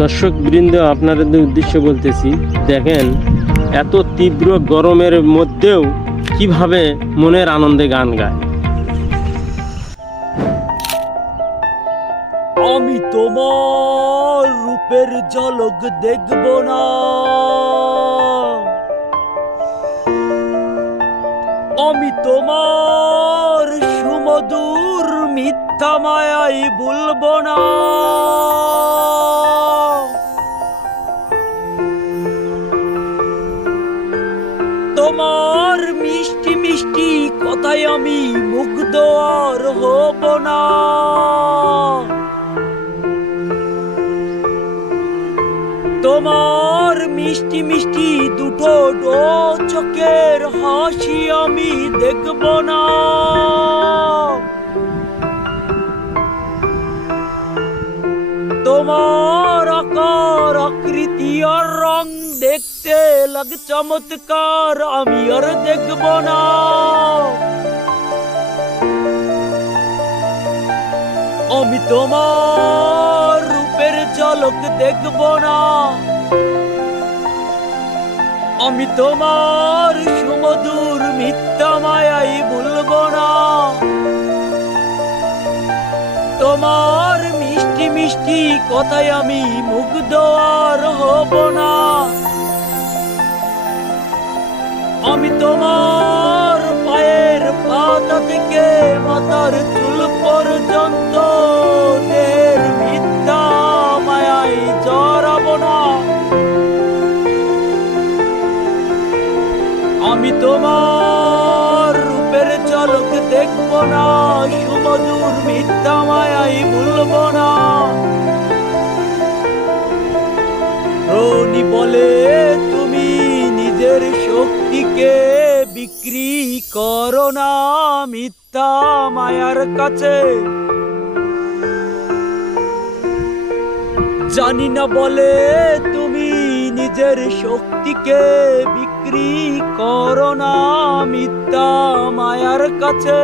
দর্শক বৃন্দ, আপনাদের উদ্দেশ্যে বলতেছি, দেখেন এত তীব্র গরমের মধ্যেও কিভাবে মনের আনন্দে গান গায়। আমি তোমার রূপের ঝলক দেখব না, আমি তোমার সুমধুর মিথ্যা মায়াই ভুলব না। তোমার মিষ্টি মিষ্টি কথায় আমি মুগ্ধ আর হব না। তোমার মিষ্টি মিষ্টি দুটো চোখের হাসি আমি দেখব না। তোমার আকার আকৃতি আর রং দেখতে লাগে চমৎকার, আমি আর দেখব না। আমি তোমার রূপের ঝলক দেখব না, আমি তোমার সুমধুর মিথ্যা মায়াই ভুলব না। তোমার মিষ্টি মিষ্টি কথায় আমি মুগ্ধ আর হব না। আমি তোমার পায়ের পাতা থেকে মাথার চুল পর্যন্ত দেহের মিথ্যা মায়ায় জড়াব না। আমি তোমার রূপের ঝলক দেখব না, সুমধুর মিথ্যা মায়াই ভুলব না। রনি বলে তুমি নিজের শক্তিকে বিক্রি করো না মিথ্যা মায়ার কাছে। জানি না বলে তুমি নিজের শক্তিকে বিক্রি করো না মিথ্যা মায়ার কাছে।